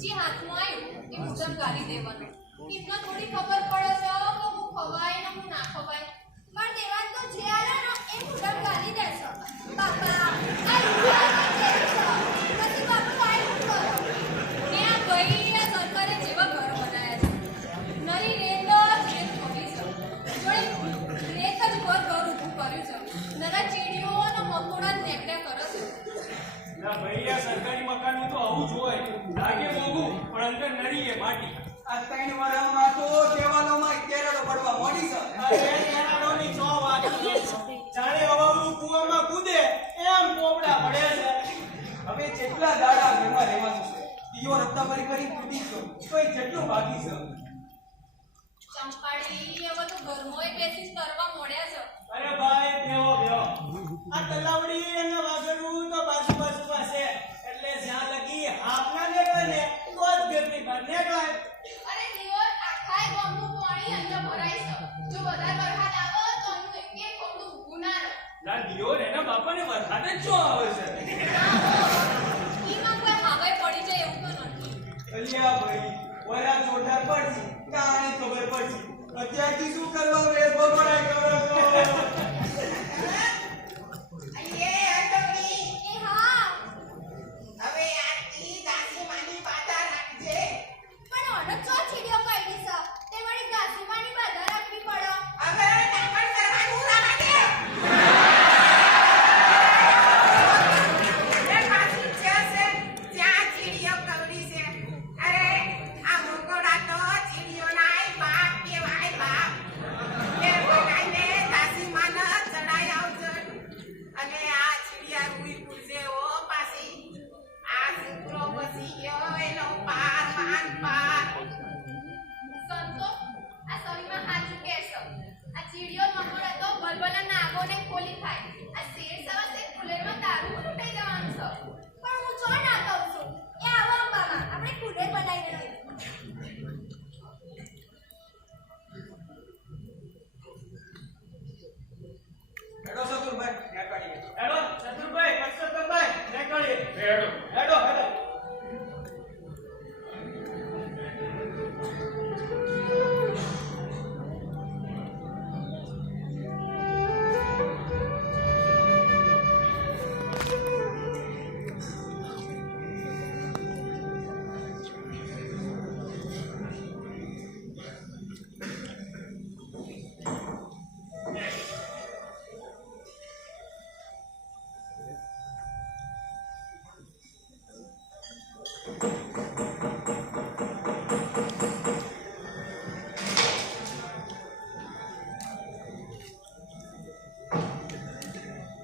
જે હાથમાં આવ્યું એ મુજબ ગાલી દેવાનું. કિંમત ના ભાઈ આ સરકારી મકાનનું તો આવું જ હોય. લાગે મોંઘું પણ અંદર નરીએ માટી. આ 3 વર્ષમાં તો દેવાલોમાં કેરાડો પડવા મોડી છે. અરે કેરાડોની 100 વાત છે. જાણે હવાનું કૂવામાં કૂદે એમ પોપડા પડે છે. હવે જેટલા દાડા ઘરમાં રહેવાનું છે દીવો રસ્તા પર કરી તૂટી ગયો તો એ જેટલું બાકી છે. ચંપાડી એ બધું ઘરમોય બેસી કરવા મોડ્યા છે. અરે ભાઈ બેહો બેહો. આ તલાવડી અને વાગડું તો બાજુ પાસે એટલે જ્યાં લગી હાફના નીકળે ને તો જ ઘરની બહાર નીકળાય. અરે દિવસ આખાય ગામનું પાણી અંદર ભરાય છે. જો વધારે વરસાદ આવે તો એનું એક ખોટું ઊભું ના રહે. ના દિયો એના બાપાને વરસાદ જ જો આવે છે. ઈમાં કોઈ હાવાય પડી જાય એવું તો નથી. અલિયા ભાઈ વરા જોરદાર પડશે કાંઈ ખબર પડશે. અત્યારથી શું કરવા વેર બગડાય કરો છો? એ હા હવે આજથી દાસી માની બાધા રાખજે. પણ ઓનો ચો ચીડિયો કાઢી છે. તે વળી દાસીમાની બાધા રાખવી પડો. હવે ડાકણ કરવાનું રાવા દે. એ પાછી છે ત્યાં ચીડિયો કવડી છે. અરે આ મોકોડા તો ચીડિયો નાય બાપ કેવાય બાપ. એ બનાઈને દાસી માને ચડાઈ આવજો. અને આ ચીડિયા રૂઈ પૂછે ઓ પાછી આ સુકરો બસી ગયો એનો પાર માન પાર. સંતો આ સવીમાં હાચું કહેશો. આ ચીડિયો મકોડા તો ભલભલા નાગોને ખોલી ખાય. આ શેર સવા શેર કુલેરમાં દારૂ લૂંટાઈ જવાનું છે. પણ હું ચો ના કહું છું. એ આવો અંબામાં આપણે કુલેર બનાવી દઈએ. હેડો સતુરભાઈ નેકાડીએ. હેડો ચતુરભાઈ પરસોત્તમભાઈ નીકળીએ. હેડો હેડો હેડો.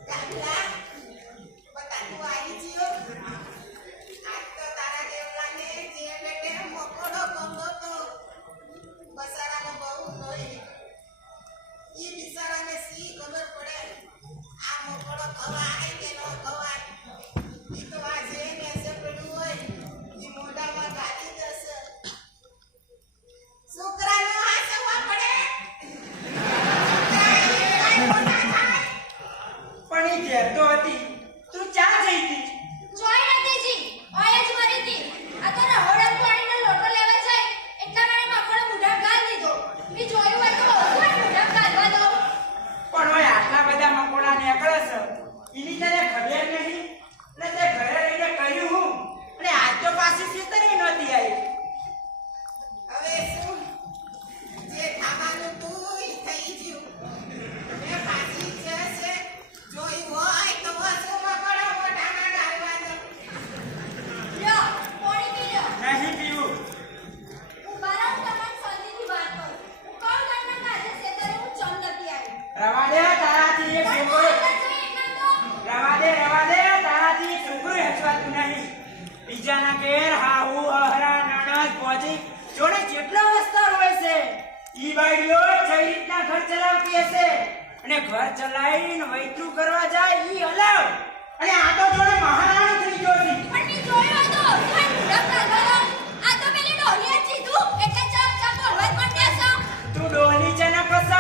દાદલા બતાતું આવી ગયો. આજ તો તારા દેવલાને જે બેટે મોકોડો ગમતો તો બસારાનો બહુ લોહી. ઈ બિચારાને સી ખબર પડે આ મોકોડો ખવાય કે ન ખવાય. ઈ તો આ જે મેસે પડ્યું હોય ઈ મોઢામાં ગાળી જશે. છોકરાનો હાસવા પડે. પણ એ ઘેર તો હતી. તું ક્યાં જઈ હતી? જોઈ નથી જી. ઓય જ મરી હતી. આ તો રહોડા પાણીનો લોટો લેવા જાય એટલા માટે મકોડો મુઢા ગાળ દીધો. મી જોયું હોય તો બહુ મુઢા ગાળવા દો. પણ ઓય આટલા બધા મકોડા નીકળે છે એની તને ખબર નહીં ને તે ઘરે રહીને કર્યું હું અને આજ તો પાછી સીતરી નહોતી આવી. હવે શું જે થવાનું તું ઈ થઈ ગયું. મેં પાછી જશે જોયું હોય તો શું મકોડો મોઢામાં ગાળવા દો. લ્યો પાણી પી લ્યો. નહીં પીવું. ઉભા રહો તમને શાંતિથી વાત કરું. હું કોણ ઘરના કાજે સેતરે હું ચમ નથી આવી. રવા દે તારાથી એક પણ છોકરો હું અંદર જઈ એકલા તો રવા દે તારાથી એક છોકરો હચવાતું નહીં. બીજાના ઘેર હાહુ અહરા નણદ ભોજી જોડે જેટલો વસ્તાર હોય છે ઈ બાઈઓ કઈ રીતના ઘર ચલાવતી હશે અને ઘર ચલાવીને વૈટલું કરવા જાય ઈ અલગ. અને આ તો જોડે મહારાણી થઈ ગયો છે. પણ મી જોયું હોય તો કોઈ મુઢા ગાળવા દો. આ તો પેલી ડોલીએ જીધું એટલે ચપ ચપ બોલવા જ માંડ્યા છો. તું ડોલી છે ને કસ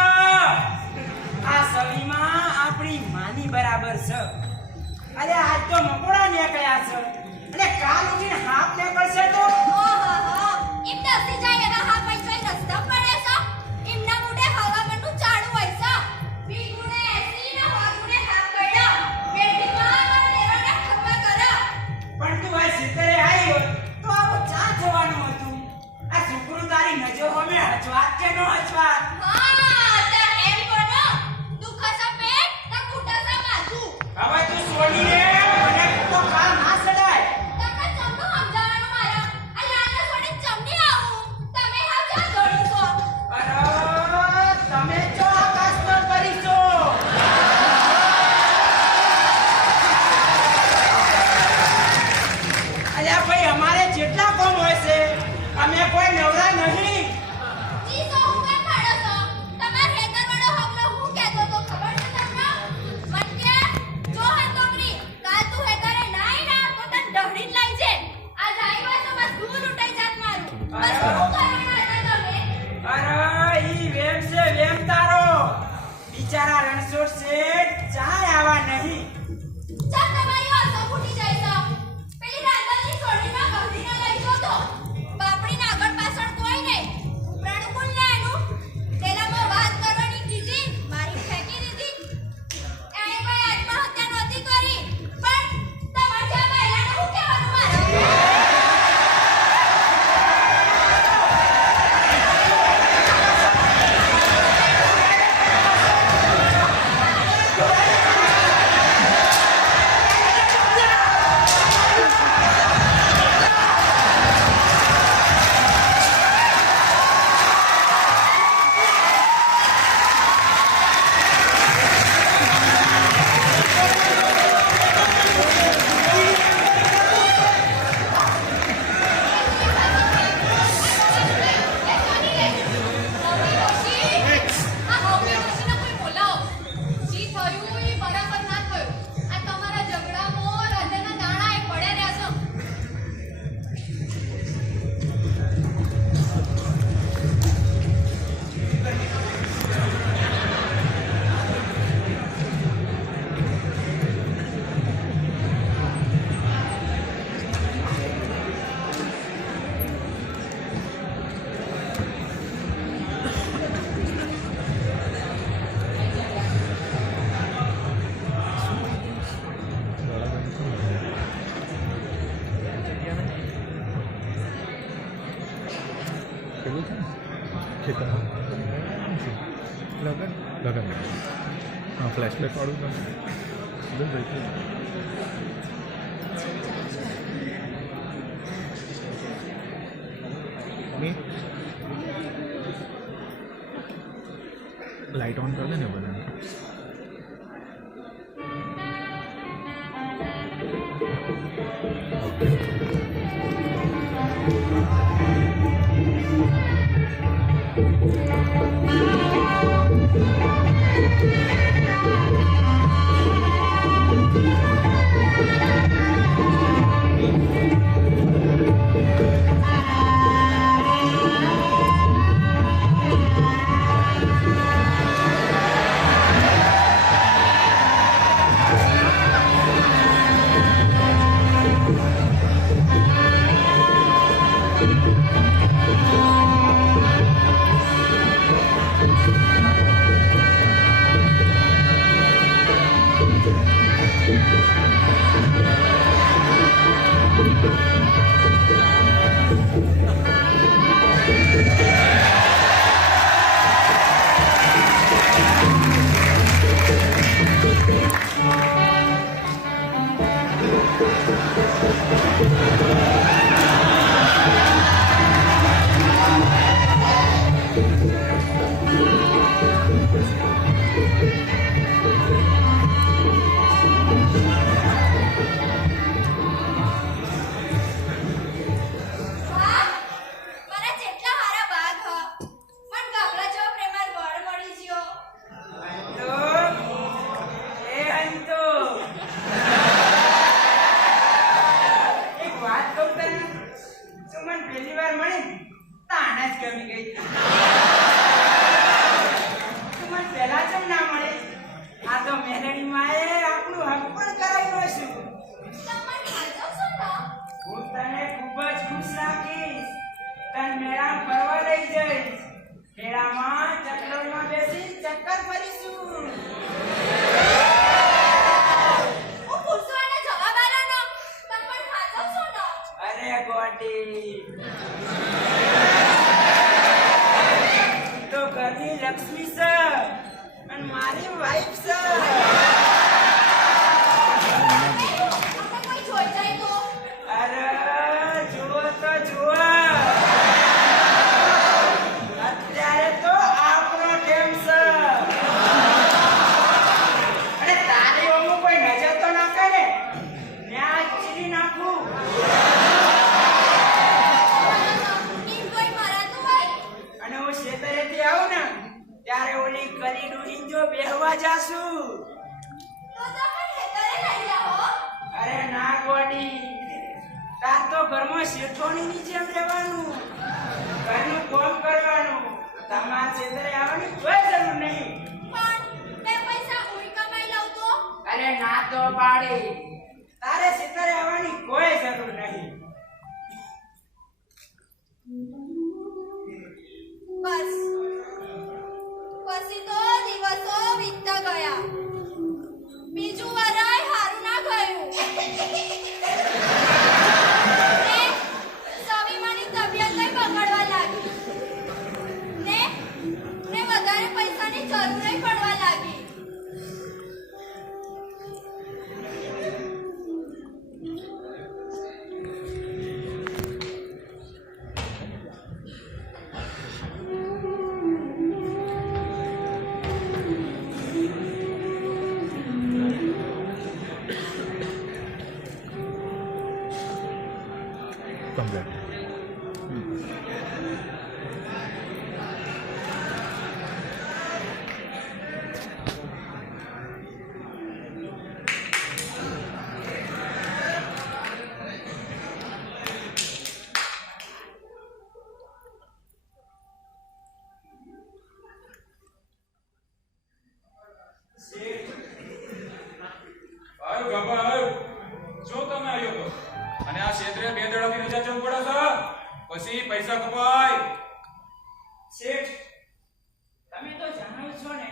આ સવીમાં આપણી માની બરાબર છે. અરે આજ તો મકોડા નીકળ્યા છે અને કાલ ઉઠીને હાથ નીકળશે તો ઓહો એમ દસી જાય એવા હા પૈસા રસ્તા પડે છે. એમના મુઢે હવામાનનું ચાડું હોય છે. 20 ગુણે 80 ને 100 ગુણે હાથ પડ્યો. બેટીમાં મારા લેવાના ખબર કરો. પણ તું આ સિત્તરે આવી હોત તો આવું ચા જવાનું હતું. આ છોકરું તારી નજર અમે હચવાત કે નો હચવાત? હા તાર એમ કોનો દુખ છે પેટ ના કુટા છે માથું. હવે તું છોડી દે મને તો કામ ના પેલું છે ને ખેતર લગન લગન હા ફ્લેશબેક વાળું તમે લાઇટ ઓન कर देने बना વાહ મારા જેટલા હારા બાગ હ પણ ગાબડા જેવો પ્રેમાર વર મળી ગયો તો એક વાત કહું તને તું મને પહેલી વાર મળી તાણા જ ગમી ગઈ તું મને પહેલા જ ના મળે આ તો મેલડી માએ આપણું હક પણ કરાવ્યો છું તમને ખાજો છો ને હું તને ખૂબ જ ખુશ રાખીશ તને મેળા ફરવા લઈ જઈશ મેળામાં ચક્કરમાં બેસી ચક્કર ફરીશું હું પુરુષોને જવાબ આલો ને તમને ખાજો છો ને અરે ગોટી તો ઘરની લક્ષ્મી છે અને મારી વાઈફ છે આપણે કોઈ જોઈ જાય તો અરે જુઓ તો જુઓ અત્યારે તો આપણો ટેમ છે અને તારી અમુક કોઈ નજર તો ના કરે ન્યા ચીરી નાખું ઈમ કોઈ મરાતું હોય અને હું શેતરેથી આવું ને ત્યારે ઓલી કલી ડુહીન જો બેહવા જાશું તો તમે ખેતરે લઈ જાઓ અરે ના ગોડી તાર તો ઘરમાં શેઠોણીની જેમ રહેવાનું ઘરનું કામ કરવાનું તમારા શેતરે આવવાની કોઈ જરૂર નહીં પણ બે પૈસા ઉઈ કમાઈ લઉં તો અરે ના તો પાડે તારે શેતરે આવવાની કોઈ જરૂર નહીં બસ પછી તો દિવસો વીતતા ગયા બીજું વરાય હારું ના ગયું ને સવીમાની તબિયત લઈ બગડવા લાગી ને વધારે પૈસાની જરૂર પડવા લાગી કમ્પ્લીટ આવ્યો બાપા આવ્યો જો તમે આવ્યો તો અને આ ક્ષેત્રે બે દડાથી રજા ચમ પડે છે પછી પૈસા કપાય શેઠ તમે તો જાણો છો ને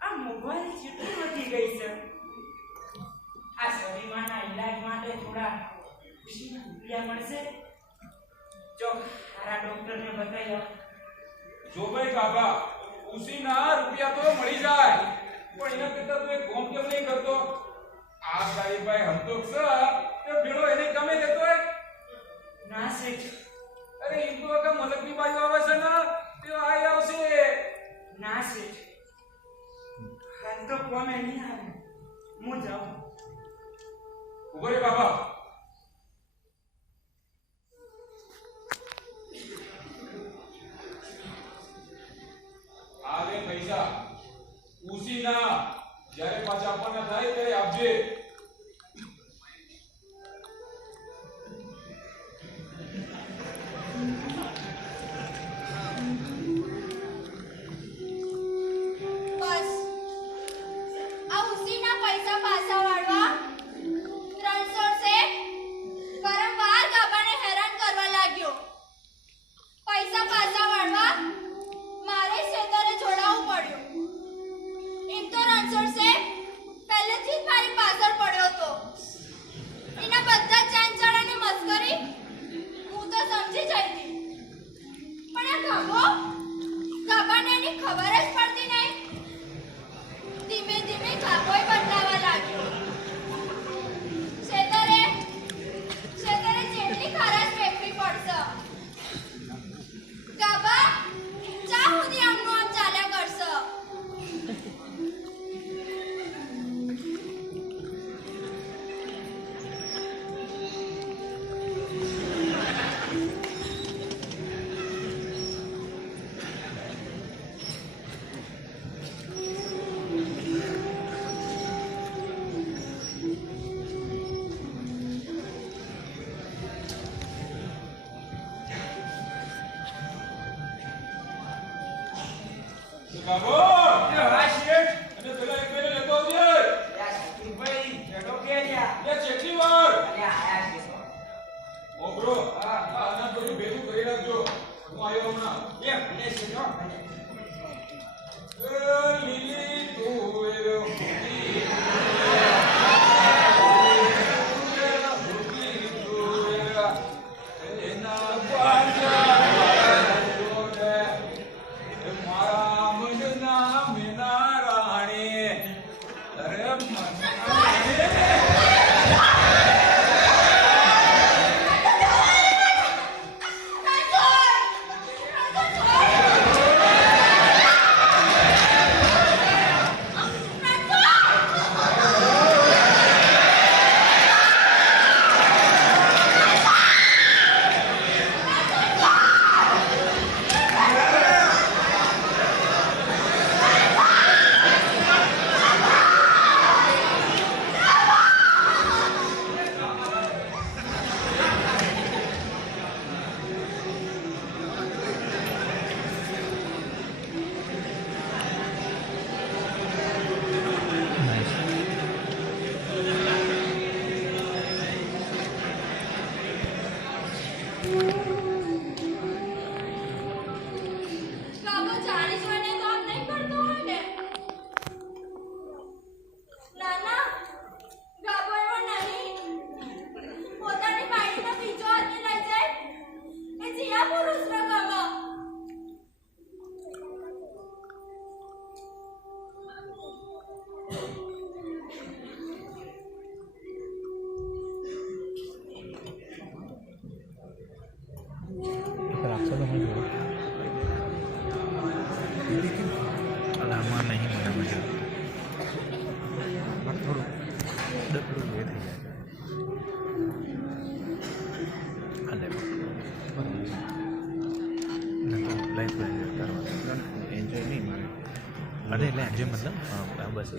આ મોંઘવારી કેટલી વધી ગઈ છે આ સવીમાના ઈલાજ માટે થોડા રૂપિયા મળશે જો તારા ડોક્ટરને બતાવ્યો. જો ભાઈ કાકા ઉસીના રૂપિયા તો મળી જાય પણ એના કરતા તું એક કામ કેમ નહીં કરતો આ તારી ભાઈ હમતો છે તો ભેળો એને કમે દેતો હે ના શેઠ, અરે એમ તો કે મલકની બાજુ આવે છે ને તે આઈ આવશે ના શેઠ, હાલ તો કોમે નહીં આવે. હું જાઉં. ઉભો રે કાકા આ લે પૈસા ઉસીના જ્યારે પાછા આપવાના થાય ત્યારે આપજે બસ આ ઉસીના પૈસા પાછા વાળવા 300 શેઠ વારંવાર ગાભાને હેરાન કરવા લાગ્યો. પૈસા પાછા વાળવા મારે ખેતરે જોડાવવું પડ્યું. એમ તો રણછોડ શેઠ પહેલેથી જ મારી પાછળ પડ્યો હતો. એના બધા ચાંચળ અને મસ્કરી હું તો સમજી જઈ હતી. પણ આ ગાભાને એની ખબર જ પડતી નહીં. ધીમે ધીમે ગાભોય બદલાવા લાગ્યો. ખેતરે જેટલી ખારાશ ફેંકવી પડશે. ગાભા ચા સુધી આમનું આમ ચાલ્યા કરશે. કાકો હા શેઠ. અને પેલા એક પેલે લેતો આવજે યા સતીભાઈ બેઠો કે રહ્યા? લે ચેટલી વાર અરે આયા છે તો. ઓબરો આ અનાજ બધું ભેગું કરી રાખજો હું આવ્યો હમણાં એ ભલે શેઠ હો, ભલે. એ લીલી તુવેર હુકી તુવેર એના પાછા જોડે મારા મનના મેના રાણી અરે મન ગાભો જાણી જોઈને તો આમ નહીં કરતો હોય ને. ના ના, ગાભો એવો નહીં. પોતાની બાળીનો બીજો આદમી લઈ જાય એ જીયા પુરુષનો ગાભો. રાખશો તો હું જોઉં અરે આમાં નહીં મને મજા પણ થોડું એ થઈ જાય હાલે ના તો લાઈફ કરવાનું એન્જોય નહીં મારે અરે એટલે એન્જોય મતલબ બસ